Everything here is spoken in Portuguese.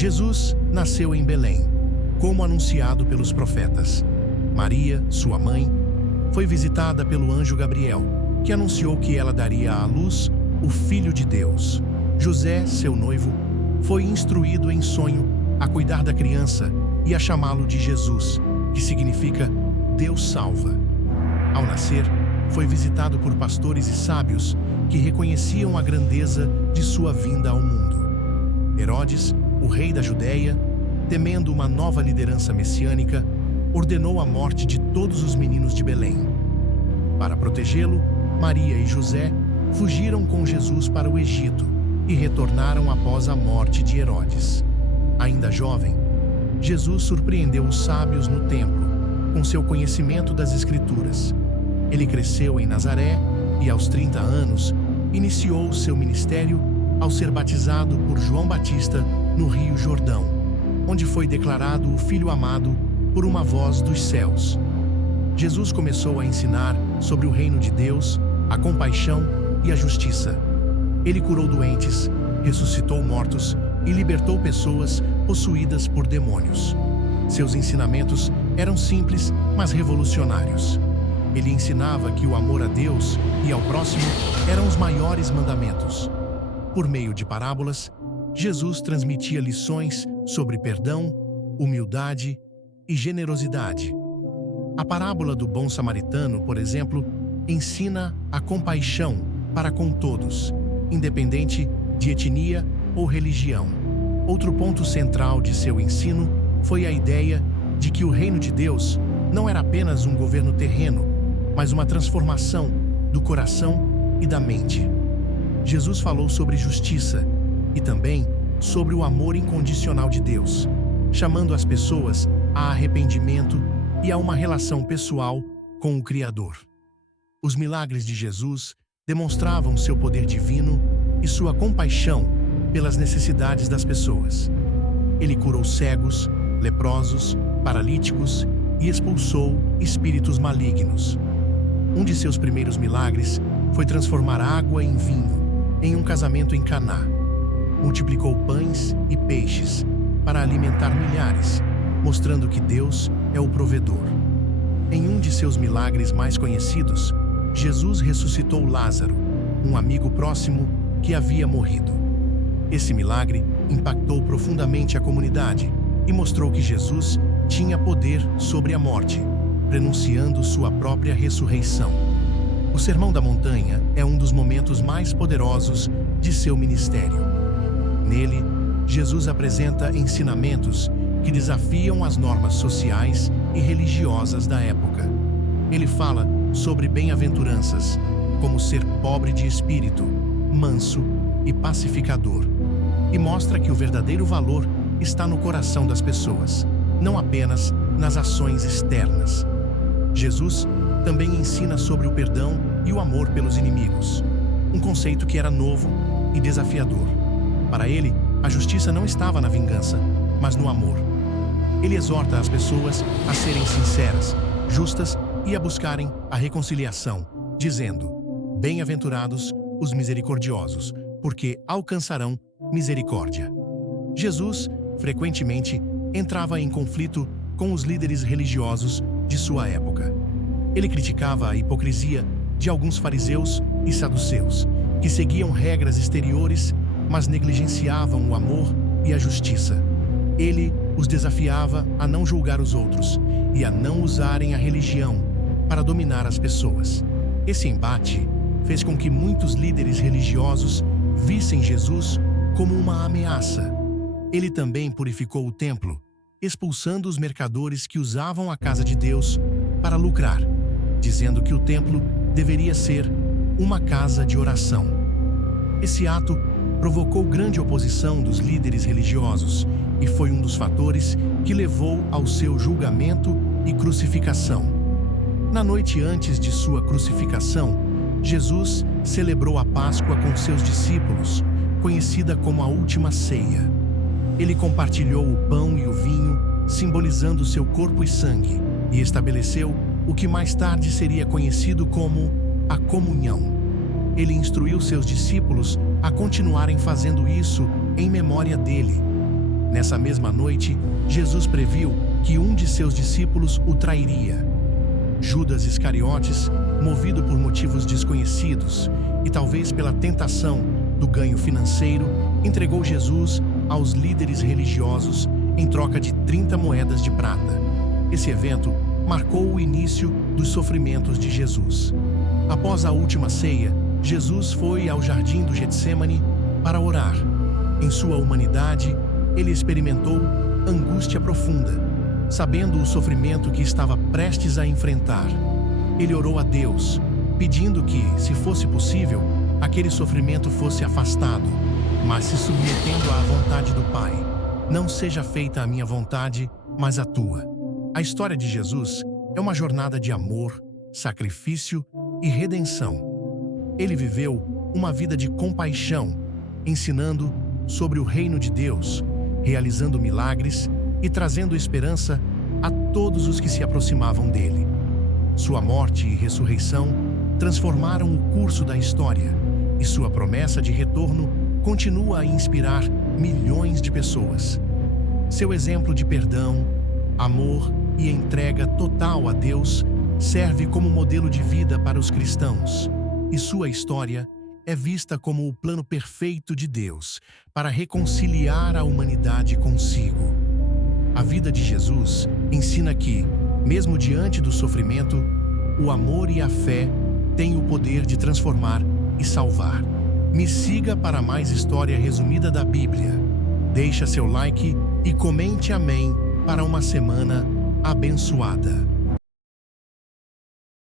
Jesus nasceu em Belém, como anunciado pelos profetas. Maria, sua mãe, foi visitada pelo anjo Gabriel, que anunciou que ela daria à luz o Filho de Deus. José, seu noivo, foi instruído em sonho a cuidar da criança e a chamá-lo de Jesus, que significa Deus salva. Ao nascer, foi visitado por pastores e sábios que reconheciam a grandeza de sua vinda ao mundo. Herodes, o rei da Judéia, temendo uma nova liderança messiânica, ordenou a morte de todos os meninos de Belém. Para protegê-lo, Maria e José fugiram com Jesus para o Egito e retornaram após a morte de Herodes. Ainda jovem, Jesus surpreendeu os sábios no templo com seu conhecimento das Escrituras. Ele cresceu em Nazaré e, aos 30 anos, iniciou seu ministério ao ser batizado por João Batista no Rio Jordão, onde foi declarado o Filho amado por uma voz dos céus. Jesus começou a ensinar sobre o reino de Deus, a compaixão e a justiça. Ele curou doentes, ressuscitou mortos e libertou pessoas possuídas por demônios. Seus ensinamentos eram simples, mas revolucionários. Ele ensinava que o amor a Deus e ao próximo eram os maiores mandamentos. Por meio de parábolas, Jesus transmitia lições sobre perdão, humildade e generosidade. A parábola do bom samaritano, por exemplo, ensina a compaixão para com todos, independente de etnia ou religião. Outro ponto central de seu ensino foi a ideia de que o reino de Deus não era apenas um governo terreno, mas uma transformação do coração e da mente. Jesus falou sobre justiça e também sobre o amor incondicional de Deus, chamando as pessoas a arrependimento e a uma relação pessoal com o Criador. Os milagres de Jesus demonstravam seu poder divino e sua compaixão pelas necessidades das pessoas. Ele curou cegos, leprosos, paralíticos e expulsou espíritos malignos. Um de seus primeiros milagres foi transformar água em vinho em um casamento em Caná. Multiplicou pães e peixes para alimentar milhares, mostrando que Deus é o provedor. Em um de seus milagres mais conhecidos, Jesus ressuscitou Lázaro, um amigo próximo que havia morrido. Esse milagre impactou profundamente a comunidade e mostrou que Jesus tinha poder sobre a morte, prenunciando sua própria ressurreição. O Sermão da Montanha é um dos momentos mais poderosos de seu ministério. Nele, Jesus apresenta ensinamentos que desafiam as normas sociais e religiosas da época. Ele fala sobre bem-aventuranças, como ser pobre de espírito, manso e pacificador, e mostra que o verdadeiro valor está no coração das pessoas, não apenas nas ações externas. Jesus também ensina sobre o perdão e o amor pelos inimigos, um conceito que era novo e desafiador. Para ele, a justiça não estava na vingança, mas no amor. Ele exorta as pessoas a serem sinceras, justas e a buscarem a reconciliação, dizendo: bem-aventurados os misericordiosos, porque alcançarão misericórdia. Jesus, frequentemente, entrava em conflito com os líderes religiosos de sua época. Ele criticava a hipocrisia de alguns fariseus e saduceus, que seguiam regras exteriores, mas negligenciavam o amor e a justiça. Ele os desafiava a não julgar os outros e a não usarem a religião para dominar as pessoas. Esse embate fez com que muitos líderes religiosos vissem Jesus como uma ameaça. Ele também purificou o templo, expulsando os mercadores que usavam a casa de Deus para lucrar, dizendo que o templo deveria ser uma casa de oração. Esse ato provocou grande oposição dos líderes religiosos e foi um dos fatores que levou ao seu julgamento e crucificação. Na noite antes de sua crucificação, Jesus celebrou a Páscoa com seus discípulos, conhecida como a Última Ceia. Ele compartilhou o pão e o vinho, simbolizando seu corpo e sangue, e estabeleceu o que mais tarde seria conhecido como a comunhão. Ele instruiu seus discípulos a continuarem fazendo isso em memória dele. Nessa mesma noite, Jesus previu que um de seus discípulos o trairia. Judas Iscariotes, movido por motivos desconhecidos e talvez pela tentação do ganho financeiro, entregou Jesus aos líderes religiosos em troca de 30 moedas de prata. Esse evento marcou o início dos sofrimentos de Jesus. Após a última ceia, Jesus foi ao jardim do Getsêmani para orar. Em sua humanidade, ele experimentou angústia profunda, sabendo o sofrimento que estava prestes a enfrentar. Ele orou a Deus, pedindo que, se fosse possível, aquele sofrimento fosse afastado, mas se submetendo à vontade do Pai. Não seja feita a minha vontade, mas a tua. A história de Jesus é uma jornada de amor, sacrifício e redenção. Ele viveu uma vida de compaixão, ensinando sobre o reino de Deus, realizando milagres e trazendo esperança a todos os que se aproximavam dele. Sua morte e ressurreição transformaram o curso da história, e sua promessa de retorno continua a inspirar milhões de pessoas. Seu exemplo de perdão, amor e entrega total a Deus serve como modelo de vida para os cristãos, e sua história é vista como o plano perfeito de Deus para reconciliar a humanidade consigo. A vida de Jesus ensina que, mesmo diante do sofrimento, o amor e a fé têm o poder de transformar e salvar. Me siga para mais história resumida da Bíblia. Deixa seu like e comente amém para uma semana abençoada.